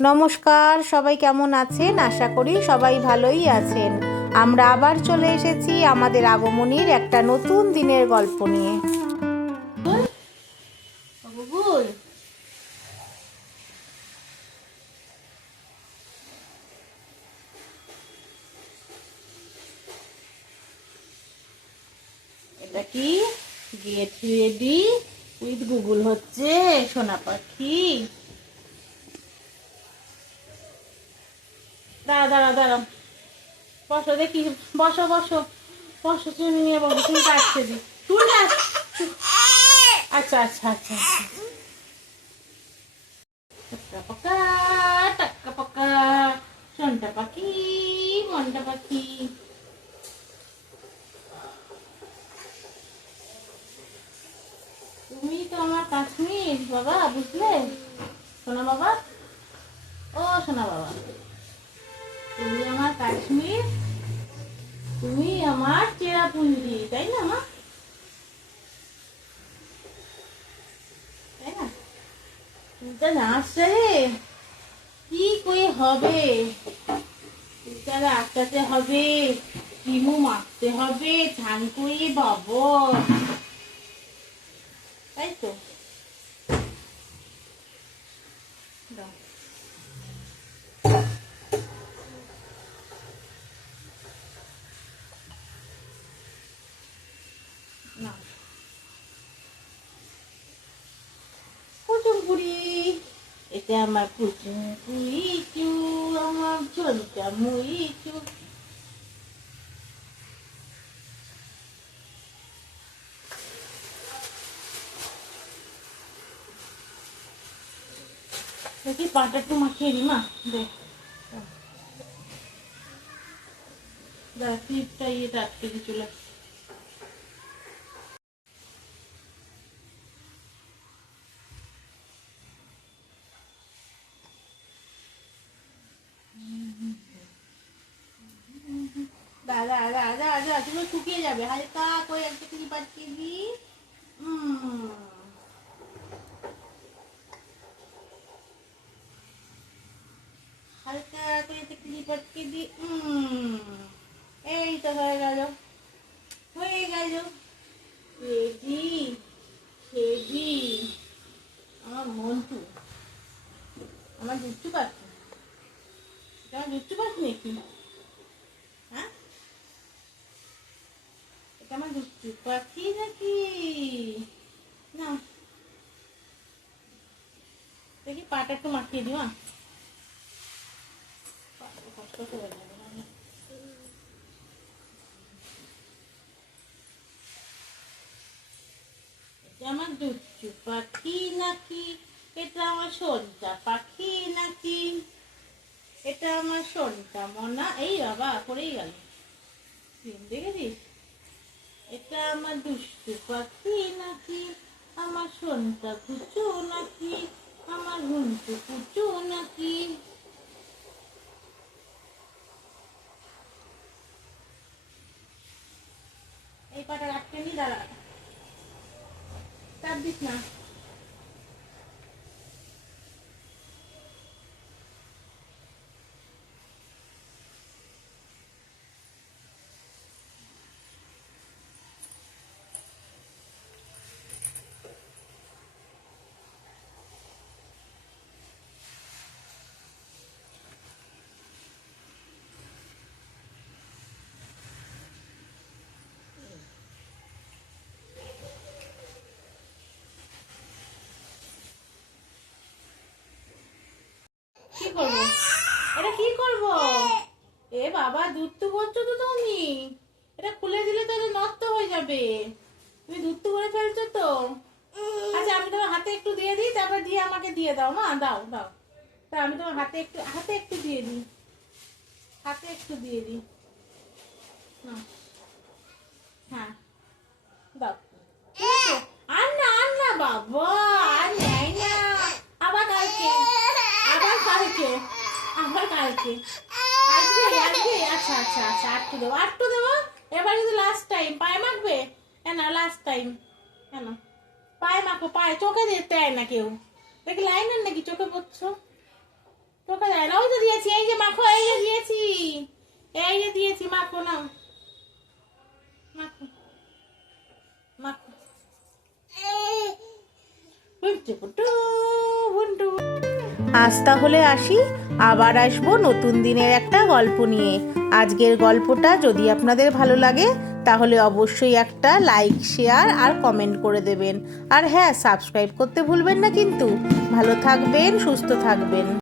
নমস্কার, সবাই কেমন আছেন? আশা করি সবাই ভালোই আছেন। আমরা আবার চলে এসেছি আমাদের আগমনীর একটা নতুন দিনের গল্প নিয়ে। গুগুল, এটা কি গেট রেডি উইথ গুগল হচ্ছে সোনা পাখি। দাঁড়া দাঁড়া দাঁড়া, বসো দেখি, বসো বসো বসো, চুল নিয়ে বসো, চুল কাটছে দি, চুল আচ্ছা আচ্ছা আচ্ছা আচ্ছা। টাকা পাকা, টাকা পাকা, সোনটা পাখি, মনটা পাখি। তুমি তো আমার কাশ্মীর বাবা, বুঝলে সোনা বাবা? ও সোনা বাবা, তুমি আমার কাশ্মীর, তুমি আমার চেরাপুঞ্জি, তাই না মা? তাই না? চুলটা নাচছে রে, কি করে হবে? চুলটা আটকাতে হবে, ক্রিমও মাখতে হবে, স্নান করিয়ে বাবা, তাই তো। দাও। না, কুচুম পুরি, এটা আমার কুচুম পুরি চু, আমার ঝোলটা মুড়ি চু। দেখি পাটা একটু মাখিয়ে নি মা, দেখ দেখ ক্লিপটা ইয়েটা আটকে দিয়ে চলে আসছে। দাদা দাদা দাদা, তুমি শুকিয়ে যাবে, হালকা করে একটা ক্লিপ আটকে দি। হালকা করে একটা ক্লিপ আটকে দি। এই তো হয়ে গেল, হয়ে গেল, রেডি রেডি। আমার মন্টু, আমার দুষ্টু পাখি, এটা আমার দুষ্টু পাখি নাকি? হ্যাঁ, এটা আমার দুষ্টু পাখি নাকি? না, দেখি পাটা একটু মাখিয়ে দিও। কষ্ট করে যাবে না। এটা আমার দুষ্টু পাখি নাকি? এটা আমার সোনটা পাখি নাকি? এটা আমার সোনটা মনা, এই বাবা পড়েই গেল, দেখেছিস? এটা আমার দুষ্টু পাখি নাকি? আমার সোনটা কুচু নাকি? আমার ঘুমটু কুচু নাকি? এই পাটা রাখতে নি, দাঁড়া, চাপ দিস না। কি করবো এটা, কি করবো? এ বাবা, দুধ করছো তো তুমি, এটা খুলে দিলে তো এটা নষ্ট হয়ে যাবে, তুমি দুধ করে ফেলছো তো। আচ্ছা, আমি তোমার হাতে একটু দিয়ে দিই, তারপর দিয়ে আমাকে দিয়ে দাও মা, দাও দাও। তা আমি তোমার হাতে একটু দিয়ে দিই, হাতে একটু দিয়ে দিই। নাও। হ্যাঁ, দাও। ঠিক আছে? আর না বাবা, আর নেয় না। আবার কালকে, আবার কালকে, আবার কালকে, আজকে আজকে, আচ্ছা আচ্ছা আচ্ছা, আটটু দেবো, আটটু দেবো। এবার কিন্তু লাস্ট টাইম পায়ে মাখবে, কেন লাস্ট টাইম, কেন পায়ে মাখো, পায়ে চোখে দিতে দেয় না কেউ, দেখি লাইনের নাকি চোখে পড়ছো, যায় না। ওই তো দিয়েছি, এই যে মাখো, এই যে দিয়েছি, এই যে দিয়েছি, মাখো না, মাখো মাখো। বুন্টু বুন্টু বুন্টু। আজ তাহলে আসি, আবার আসবো নতুন দিনের একটা গল্প নিয়ে। আজকের গল্পটা যদি আপনাদের ভালো লাগে তাহলে অবশ্যই একটা লাইক, শেয়ার আর কমেন্ট করে দেবেন। আর হ্যাঁ, সাবস্ক্রাইব করতে ভুলবেন না কিন্তু। ভালো থাকবেন, সুস্থ থাকবেন।